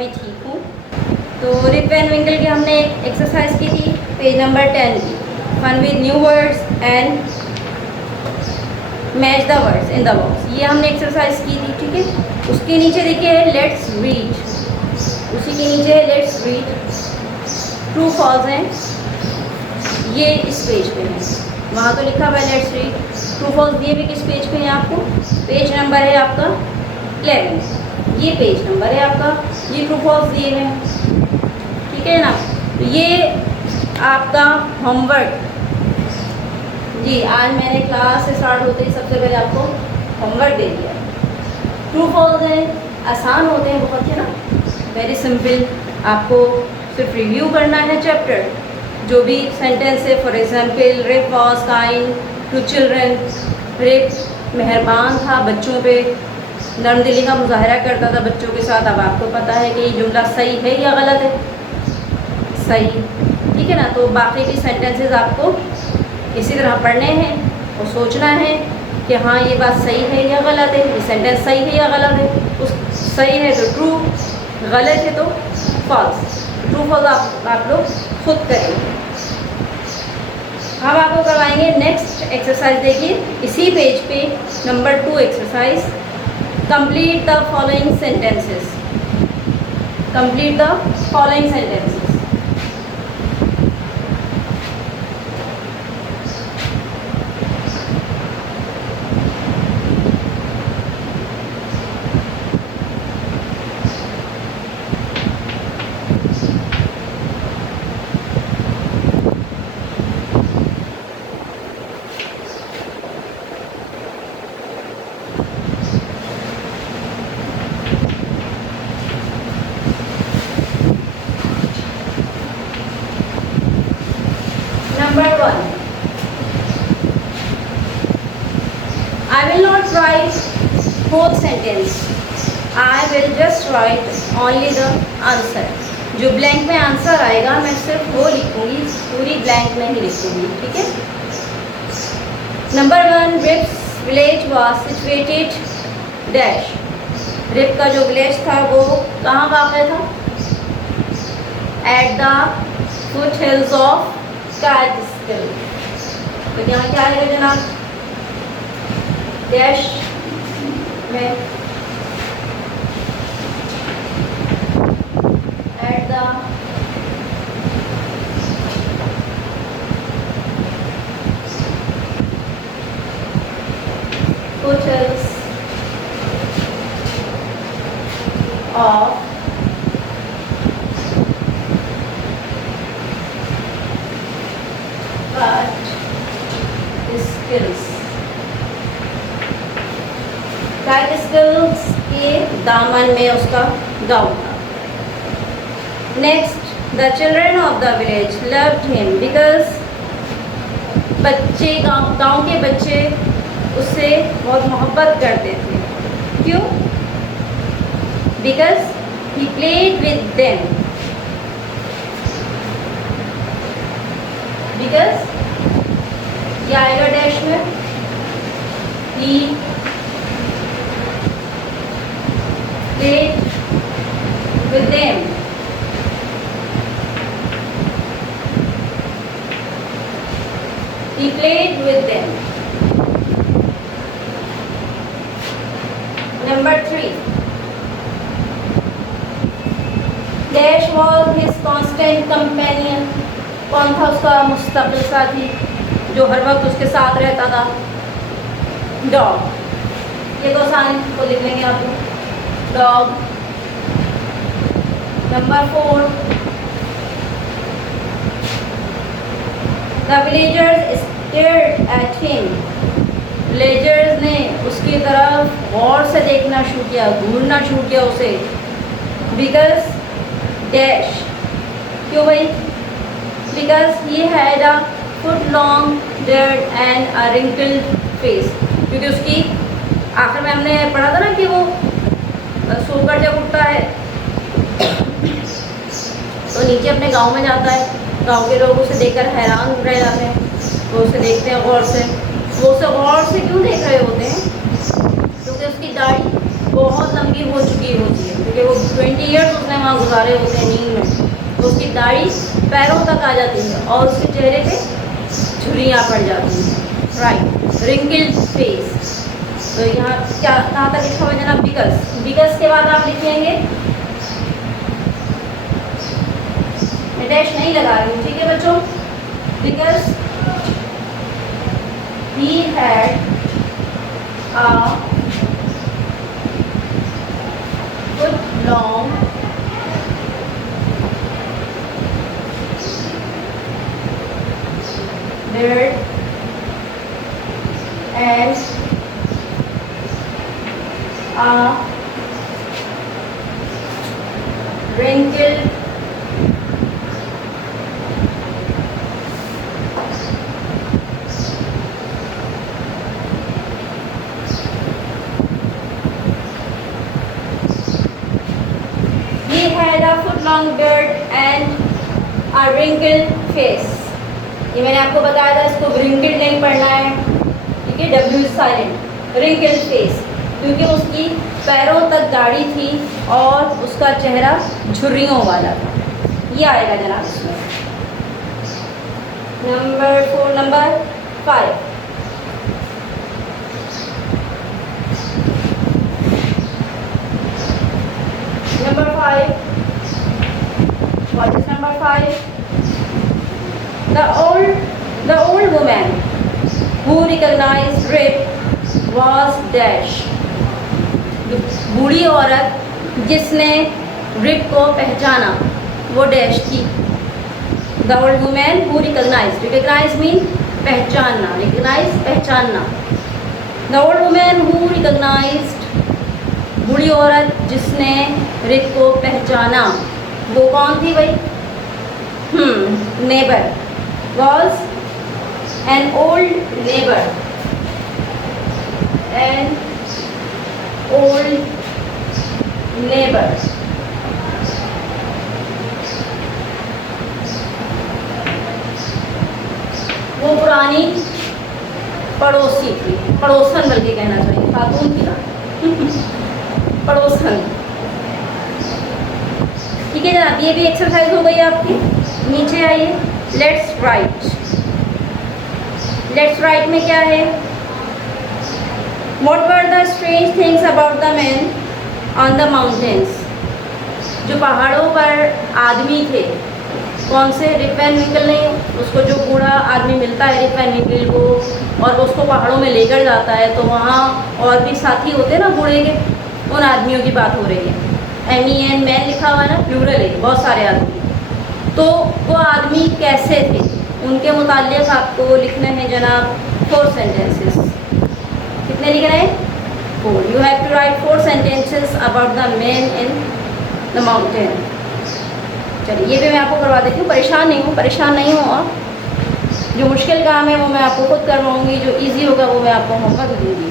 भी ठीक हूँ। तो रिप एंड विंकल की हमने एक एक्सरसाइज की थी पेज नंबर 10 की, fun with new words and match the words in the box. ये हमने एक्सरसाइज की थी, ठीक है। उसके नीचे देखिए है लेट्स रीड, उसी के नीचे है लेट्स रीड, ट्रू फॉल्स हैं ये इस पेज पे है, वहाँ तो लिखा हुआ है लेट्स रीड। ट्रू फॉल्स दिए भी किस पेज पे है आपको, पेज नंबर है आपका 11, ये पेज नंबर है आपका, ये ट्रू फॉल्स दिए हुए हैं, ठीक है ना। तो ये आपका होमवर्क जी, आज मैंने क्लास से स्टार्ट होते ही सबसे पहले आपको होमवर्क दे दिया। ट्रू फॉल्स हैं, आसान होते हैं बहुत, है ना, वेरी सिंपल। आपको सिर्फ रिव्यू करना है चैप्टर, जो भी सेंटेंस है। For example Rip was kind to children, Rip मेहरबान था बच्चों पे, नरमदिली का मुजाहरा करता था बच्चों के साथ। अब आपको पता है कि ये जुमला सही है या गलत है, सही, ठीक है ना। तो बाकी भी सेंटेंसेस आपको इसी तरह पढ़ने हैं और सोचना है कि हाँ ये बात सही है या गलत है, ये सेंटेंस सही है या गलत है। उस सही है तो ट्रू, गलत है तो फॉल्स। ट्रू फॉल्स आप लोग खुद करेंगे। हम आपको करवाएंगे नेक्स्ट एक्सरसाइज, देखिए इसी पेज पे number 2 exercise, complete the following sentences. Complete the following sentences. Number 1, I will not write whole sentence, I will just write only the answer। जो ब्लैंक में आंसर आएगा मैं सिर्फ वो लिखूंगी, पूरी ब्लैंक में ही लिखूंगी, ठीक है। Number 1, Rip's village was situated dash. Rip का जो विलेज था वो कहाँ वाक़ था, at the foot hills of Catskill. तो यहाँ क्या है जनाब, डैश में at the foot hills of Catskills के दामन में उसका गाँव था। Next, the children of the village loved him because, बच्चे गाँव के बच्चे उससे बहुत मोहब्बत करते थे, क्यों, because he played with them, because ये आएगा डैश में, ही played with them, he played with them। Number 3, Dash was his constant companion। कौन था उसका मुस्तकिल साथी जो हर वक्त उसके साथ रहता था, डॉग। ये तो आसान को लिख लेंगे आप लोग, dog. Number 4, the villagers stared at him. Villagers ने उसकी तरफ गौर से देखना शुरू किया, घूरना शुरू किया उसे, बिकॉज डैश, क्यों भाई, because he had a foot long beard and a wrinkled face. क्योंकि उसकी आखिर में हमने पढ़ा था ना कि वो सोकर जब उठता है तो नीचे अपने गांव में जाता है, गांव के लोग उसे देखकर हैरान रह जाते हैं, वो उसे देखते हैं गौर से। वो उसे गौर से क्यों देख रहे होते हैं, क्योंकि उसकी दाढ़ी बहुत लंबी हो चुकी होती है, क्योंकि कि वो 20 ईयर्स उसने वहाँ गुजारे होते हैं नींद में, तो उसकी दाढ़ी पैरों तक आ जाती है और उसके चेहरे पे झुर्रियाँ पड़ जाती हैं, राइट, रिंकल्ड फेस। तो यहाँ क्या कहाँ तक लिखा हुआ है जनाब? बिकॉज। बिकॉज के बाद आप लिखेंगे, मैं डैश नहीं लगा रही हूँ, ठीक है बच्चों? Because he had a foot long beard and a wrinkled long beard and a wrinkled face। ये मैंने आपको बताया था, इसको wrinkled नहीं पढ़ना है, ठीक है? W साइलेंट, wrinkled face, क्योंकि उसकी पैरों तक दाढ़ी थी और उसका चेहरा झुर्रियों वाला था। ये आएगा जनाब इसमें। Number 4, number 5, number 5, what is number 5? The old woman who recognized Rip was dash। बूढ़ी औरत जिसने रिप को पहचाना वो डैश थी। The old woman who recognized, recognize mean पहचानना, recognize पहचानना। The old woman who recognized, बूढ़ी औरत जिसने रिप को पहचाना, वो कौन थी भाई? Neighbor, was an old neighbor, an old neighbor। वो पुरानी पड़ोसी थी, पड़ोसन बल्कि कहना चाहिए, खातून थी ना, पड़ोसन। ठीक है जनाब, ये भी एक्सरसाइज हो गई आपकी। नीचे आइए, लेट्स राइट। लेट्स राइट में क्या है? What were the strange things about the men on the mountains? जो पहाड़ों पर आदमी थे, कौन से? रिप वैन विंकल नहीं, उसको जो बूढ़ा आदमी मिलता है रिप वैन विंकल को, और उसको पहाड़ों में लेकर जाता है, तो वहाँ और भी साथी होते हैं ना बूढ़े के, उन आदमियों की बात हो रही है। MEN मैन लिखा हुआ है ना, प्लूरल है, बहुत सारे आदमी। तो वो आदमी कैसे थे, उनके मुताल्लिक़ आपको लिखने हैं जनाब 4 सेंटेंसेस। कितने लिख रहे हैं? 4। You have to write 4 sentences about the man in the mountain. चलिए ये भी मैं आपको करवा देती हूँ, परेशान नहीं हूँ आप। जो मुश्किल काम है वो मैं आपको खुद करवाऊँगी, जो ईजी होगा वो मैं आपको होमवर्क दूँगी।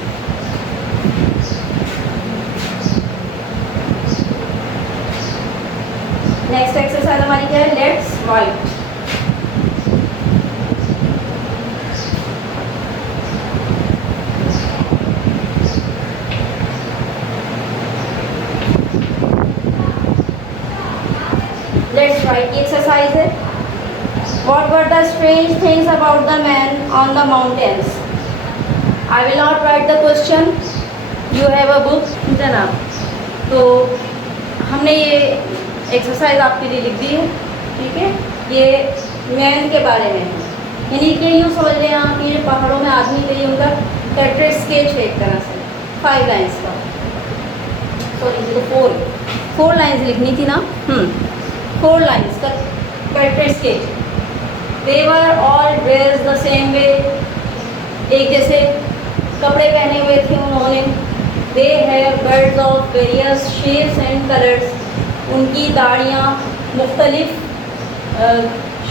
नेक्स्ट एक्सरसाइज हमारी क्या है? Let's write. लेट्स राइट की एक्सरसाइज है। What were the strange things about the man on the mountains? I will not write the question. You have a book, जनाब। तो हमने ये एक्सरसाइज आपके लिए लिख दी है, ठीक है? ये मैन के बारे में है, यानी कि यूँ समझ लें आप, ये पहाड़ों में आदमी थे, उनका कैरेक्टर स्केच है एक तरह से, 5 लाइन्स का। सॉरी, तो 4 लाइन्स लिखनी थी ना। 4 लाइन्स का character sketch. They were all dress the same way, एक जैसे कपड़े पहने हुए थे उन्होंने। They have birds of various shapes and colours, उनकी दाढ़ियाँ मुख्तलिफ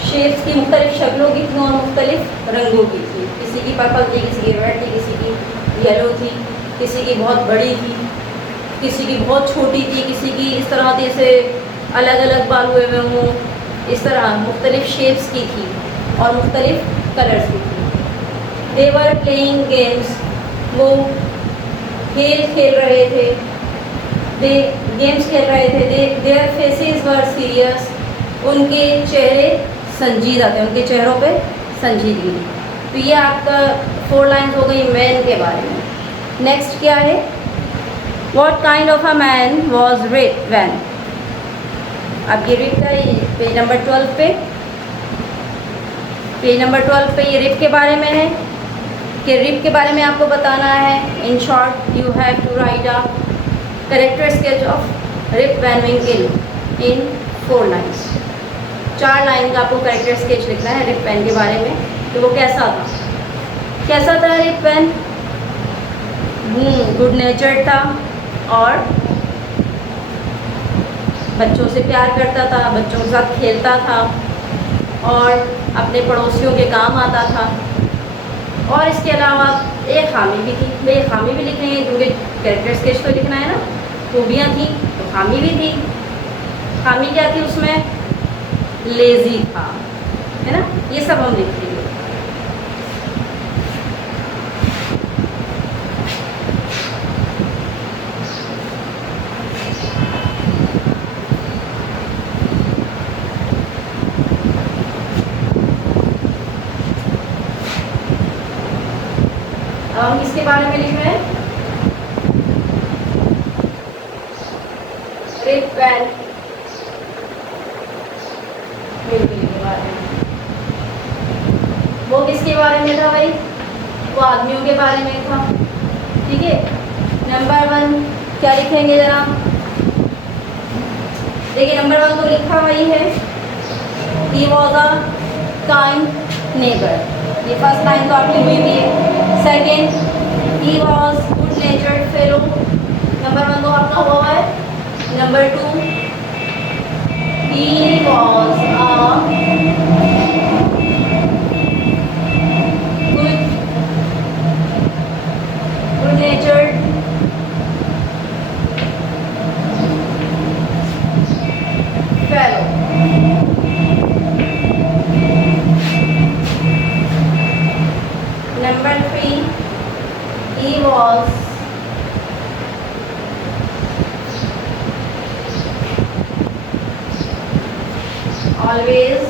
शेप्स की, मुख्तलिफ शक्लों की थी और मुख्तलिफ रंगों की थी। किसी की पर्पल थी, किसी की रेड थी, किसी की येलो थी, किसी की बहुत बड़ी थी, किसी की बहुत छोटी थी, किसी की इस तरह थी जैसे अलग अलग बाल हुए हुए हों, इस तरह मुख्तलिफ शेप्स की थी और मुख्तलिफ कलर्स की थी। दे वर प्लेइंग गेम्स, वो खेल खेल रहे थे। दे गेम्स खेल रहे थे, देयर फेसेस वर सीरियस, उनके चेहरे संजीदा थे, उनके चेहरों पे संजीदगी थी। तो ये आपका 4 लाइन्स हो गई मैन के बारे में। नेक्स्ट क्या है, what kind of a man was Rip Van. अब ये रिप का पेज नंबर 12 पे, पेज नंबर 12 पे ये रिप के बारे में है कि रिप के बारे में आपको बताना है। In short you have to write a character sketch of Rip Van Winkle in 4 lines. 4 line का आपको कैरेक्टर स्केच लिखना है रिप वैन के बारे में कि वो कैसा था। कैसा था रिप वैन? गुड नेचर्ड था और बच्चों से प्यार करता था, बच्चों के साथ खेलता था और अपने पड़ोसियों के काम आता था। और इसके अलावा एक खामी भी थी, भाई खामी भी लिखनी है क्योंकि कैरेक्टर स्केच तो लिखना है ना। खूबियाँ थी तो खामी भी थी। खामी क्या थी उसमें? लेज़ी था, है ना। ये सब हम लिख लेंगे। अब हम इसके बारे में लिख रहे हैं, रिप वैन विंकल के बारे में। वो किसके बारे में था भाई? वो आदमियों के बारे में था, ठीक है। नंबर 1 क्या लिखेंगे जरा? देखिए नंबर 1 तो लिखा वही है, he was a kind neighbour. ये फर्स्ट लाइन तो आपकी हुई भी है। Second, he was good नेचर्ड fellow. Number 1 तो आपका हुआ है। Number 2, he was a good नेचर्ड fellow. Number 3, he was always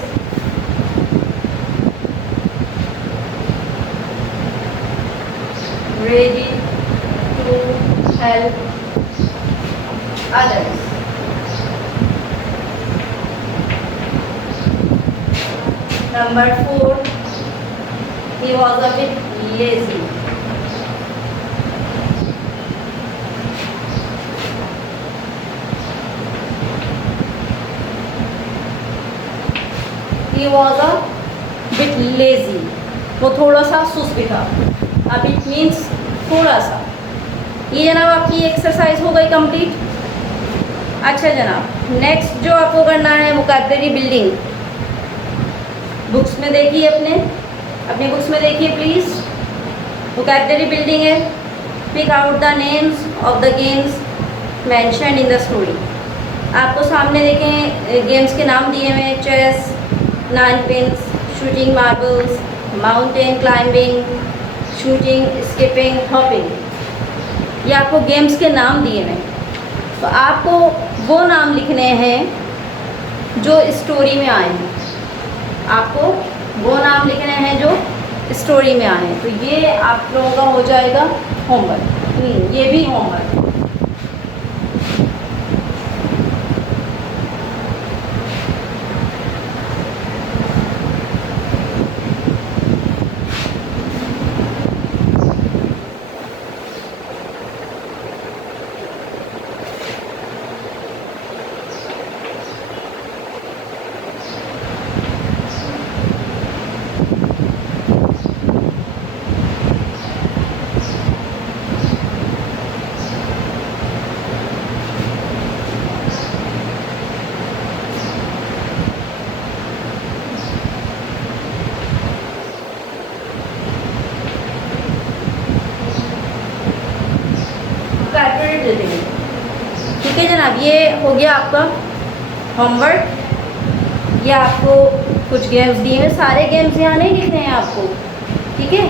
ready to help others. Number 4, he was a bit lazy. He was a bit lazy. वो थोड़ा सा सुस्त भी था। अब इट मीन्स थोड़ा सा। ये जनाब आपकी एक्सरसाइज हो गई कंप्लीट। अच्छा जनाब, नेक्स्ट जो आपको करना है वोकैबुलरी बिल्डिंग। बुक्स में देखिए, अपने बुक्स में देखिए प्लीज़। वोकैबुलरी बिल्डिंग है, pick out the names of the games mentioned in the story. आपको सामने देखें गेम्स के नाम दिए हुए हैं, chess, 9 pins, shooting marbles, mountain climbing, shooting, skipping, hopping. ये आपको गेम्स के नाम दिए हुए हैं। तो आपको वो नाम लिखने हैं जो स्टोरी में आए हैं। आपको वो नाम लिखने हैं जो स्टोरी में आए हैं। तो ये आप लोगों का हो जाएगा होमवर्क। ये भी होमवर्क। ठीक है जनाब, ये हो गया आपका होमवर्क। ये आपको कुछ गेम्स दिए हैं, सारे गेम्स यहाँ नहीं लिखने हैं आपको, ठीक है।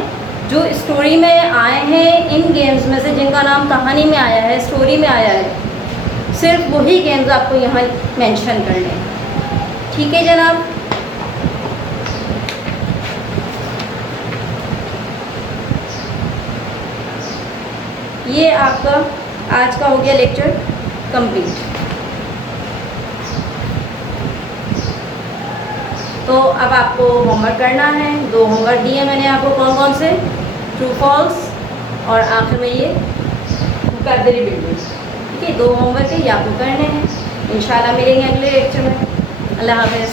जो स्टोरी में आए हैं इन गेम्स में से जिनका नाम कहानी में आया है, स्टोरी में आया है, सिर्फ वही गेम्स आपको यहाँ मेंशन करने हैं। ठीक है जनाब। ये आपका आज का हो गया लेक्चर कंप्लीट। तो अब आपको होमवर्क करना है। 2 होमवर्क दिए मैंने आपको, कौन कौन से? ट्रू फॉल्स और आखिर में ये वोकैबुलरी बिल्डिंग। ठीक है, 2 होमवर्क है, ये आपको करने हैं। इंशाल्लाह मिलेंगे अगले लेक्चर में। अल्लाह हाफ़िज़।